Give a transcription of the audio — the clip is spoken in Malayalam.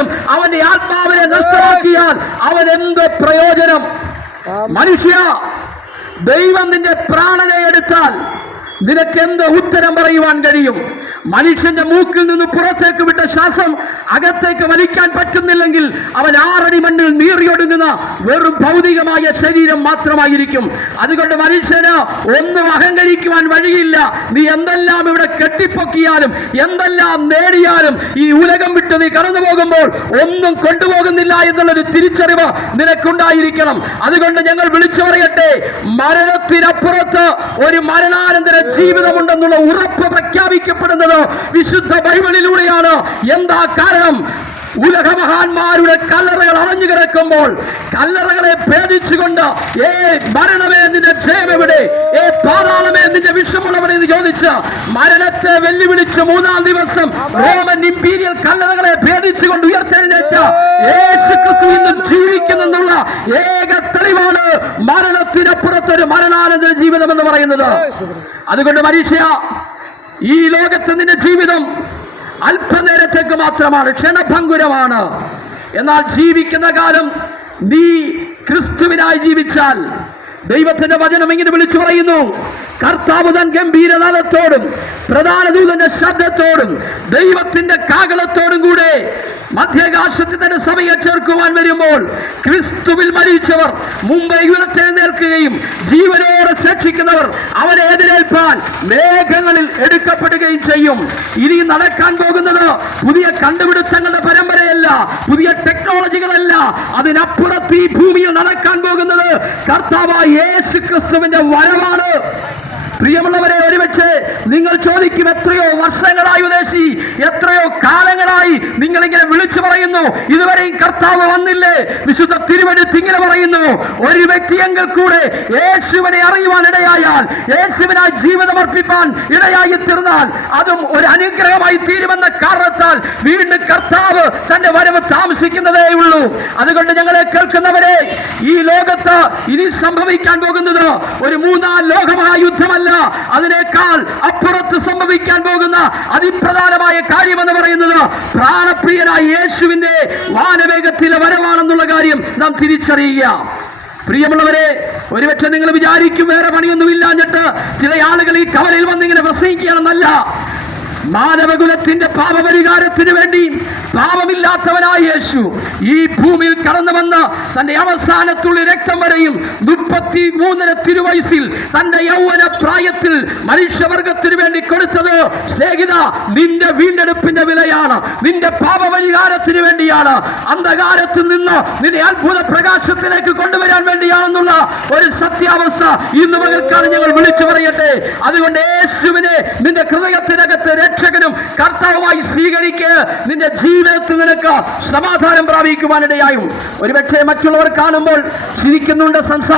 പോലും അവന്റെ ആത്മാവിനെ നഷ്ടമാക്കിയാൽ അവൻ എന്ത് പ്രയോജനം? മനുഷ്യ, ദൈവം നിന്റെ പ്രാണനെ എടുത്താൽ നിനക്ക് എന്ത് ഉത്തരം പറയുവാൻ കഴിയും? മനുഷ്യന്റെ മൂക്കിൽ നിന്ന് പുറത്തേക്ക് വിട്ട ശ്വാസം അകത്തേക്ക് വലിക്കാൻ പറ്റുന്നില്ലെങ്കിൽ അവൻ 6 അടി മണ്ണിൽ നീറിയൊടുങ്ങുന്ന വെറും ഭൗതികമായ ശരീരം മാത്രമായിരിക്കും. അതുകൊണ്ട് മനുഷ്യന് ഒന്നും അഹങ്കരിക്കുവാൻ വഴിയില്ല. നീ എന്തെല്ലാം ഇവിടെ കെട്ടിപ്പൊക്കിയാലും എന്തെല്ലാം നേടിയാലും ഈ ഉലകം വിട്ട് നീ കടന്നു പോകുമ്പോൾ ഒന്നും കൊണ്ടുപോകുന്നില്ല എന്നുള്ളൊരു തിരിച്ചറിവ് നിനക്കുണ്ടായിരിക്കണം. അതുകൊണ്ട് ഞങ്ങൾ വിളിച്ചു പറയട്ടെ, മരണത്തിനപ്പുറത്ത് ഒരു മരണാനന്തര ജീവിതമുണ്ടെന്നുള്ള ഉറപ്പ് പ്രഖ്യാപിക്കപ്പെടുന്നത് വിശുദ്ധ ബൈബിളിലൂടെയാണ്. എന്താ കാരണം? ഉലകമഹാന്മാരുടെ കല്ലറകൾ അടഞ്ഞു കിടക്കുമ്പോൾ കല്ലറകളെ ഭേദിച്ചുകൊണ്ട് മരണമേ നിന്റെ ജയമെവിടെ, പാതാളമേ നിന്റെ വിഷമുള്ളവരെ എന്ന് ചോദിച്ച് മരണത്തെ വെല്ലുവിളിച്ച് 3-ാം ദിവസം റോമൻ ഇമ്പീരിയൽ കല്ലറകളെ ഭേദിച്ചുകൊണ്ട് ഉയർത്തെഴുന്നേറ്റ യേശുക്രിസ്തു ഇന്നും ജീവിക്കുന്നെന്നുള്ള ഏക തെളിവാണ് മരണത്തിനപ്പുറത്തൊരു മരണാനന്തര ജീവിതം എന്ന് പറയുന്നത്. അതുകൊണ്ട് മനുഷ്യ, ഈ ലോകത്ത് നിന്റെ ജീവിതം അല്പനേരത്തേക്ക് മാത്രമാണ്, ക്ഷണഭംഗുരമാണ്. എന്നാൽ ജീവിക്കുന്ന കാലം നീ ക്രിസ്തുവിനായി ജീവിച്ചാൽ ദൈവത്തിന്റെ വചനം ഇങ്ങനെ വിളിച്ചു പറയുന്നു, കർത്താവ് തൻ ഗംഭീരനാദത്തോടും പ്രധാന ദൂതന്റെ ശബ്ദത്തോടും ദൈവത്തിന്റെ കാഹളത്തോടും കൂടെ മധ്യാകാശത്തിൽ തന്നെ സഭയെ ചേർക്കുവാൻ വരുമ്പോൾ ക്രിസ്തുവിൽ മരിച്ചവർ മുമ്പേ ഉയർത്തെഴുന്നേൽക്കുകയും ജീവനോടെ ശേഷിക്കുന്നവർ അവനെ എതിരേൽപ്പാൻ മേഘങ്ങളിൽ എടുക്കപ്പെടുകയും ചെയ്യും. ഇനി നടക്കാൻ പോകുന്നത് പുതിയ കണ്ടുപിടുത്തങ്ങളുടെ പരമ്പരയല്ല, പുതിയ ടെക്നോളജികളല്ല. അതിനപ്പുറത്ത് ഈ ഭൂമിയിൽ നടക്കാൻ പോകുന്നത് കർത്താവായ യേശു ക്രിസ്തുവിന്റെ വരവാണ്. പ്രിയമുള്ളവരെ, ഒരുപക്ഷെ നിങ്ങൾ ചോദിക്കും, എത്രയോ വർഷങ്ങളായി ഉദ്ദേശി, എത്രയോ കാലങ്ങളായി നിങ്ങളിങ്ങനെ വിളിച്ചു പറയുന്നു, ഇതുവരെയും കർത്താവ് വന്നില്ലേ? വിശുദ്ധ തിരുവെഴുത്ത് ഇങ്ങനെ പറയുന്നു, ഒരു വ്യക്തിയെങ്കിൽ കൂടെ യേശുവിനെ അറിയുവാൻ ഇടയായാൽ, യേശുവിനായി ജീവിതമർപ്പിക്കാൻ ഇടയായി തീർന്നാൽ അതും ഒരു അനുഗ്രഹമായി തീരുമെന്ന കാരണത്താൽ വീണ്ടും കർത്താവ് തന്റെ വരവ് താമസിക്കുന്നതേ ഉള്ളൂ. അതുകൊണ്ട് ഞങ്ങളെ കേൾക്കുന്നവരെ, ഈ ലോകത്ത് ഇനി സംഭവിക്കാൻ പോകുന്നത് ഒരു 3-ാം ലോകമായ യുദ്ധമല്ല, അതിനേക്കാൾ അപ്പുറത്ത് സംഭവിക്കാൻ പോകുന്ന അതിപ്രധാനമായ കാര്യമെന്ന് പറയുന്നത് പ്രാണപ്രിയനായ യേശുവിന്റെ വാനവേഗത്തിലെ വരവാണെന്നുള്ള കാര്യം നാം തിരിച്ചറിയുക. പ്രിയമുള്ളവരെ, ഒരുപക്ഷെ നിങ്ങൾ വിചാരിക്കും വേറെ പണിയൊന്നുമില്ലാഞ്ഞിട്ട് ചില ആളുകൾ ഈ കവലയിൽ വന്നിങ്ങനെ പ്രസംഗിക്കുകയാണെന്നല്ല. മാനവകുലത്തിന്റെ പാപപരിഹാരത്തിന് വേണ്ടി പാപമില്ലാത്തവനായ യേശു ഈ ഭൂമിയിൽ കടന്നു വന്ന് തന്റെ അവസാനത്തുള്ളി രക്തം വരെയും 33 തിരുവയസ്സിൽ തന്റെ യൗവന പ്രായത്തിൽ മനുഷ്യവർഗത്തിന് വേണ്ടി കൊടുത്തത് സ്നേഹിത നിന്റെ വീണ്ടെടുപ്പിന്റെ വിലയാണ്, നിന്റെ പാപപരിഹാരത്തിന് വേണ്ടിയാണ്, അന്ധകാരത്തിൽ നിന്ന് നിന്റെ അത്ഭുത പ്രകാശത്തിലേക്ക് കൊണ്ടുവരാൻ വേണ്ടിയാണെന്നുള്ള ഒരു സത്യാവസ്ഥ ഇന്ന് പകൽക്കാലം ഞങ്ങൾ വിളിച്ചു പറയട്ടെ. അതുകൊണ്ട് യേശുവിനെ നിന്റെ ഹൃദയത്തിനകത്ത് രക്ഷകനും കർത്താവുമായി സ്വീകരിക്കുക. നിന്റെ ജീവിതത്തിൽ നിനക്ക് സമാധാനം പ്രാപിക്കുവാനിടയായും. ഒരുപക്ഷെ മറ്റുള്ളവർ കാണുമ്പോൾ ചിരിക്കുന്നുണ്ട്, സംസാരിക്കും.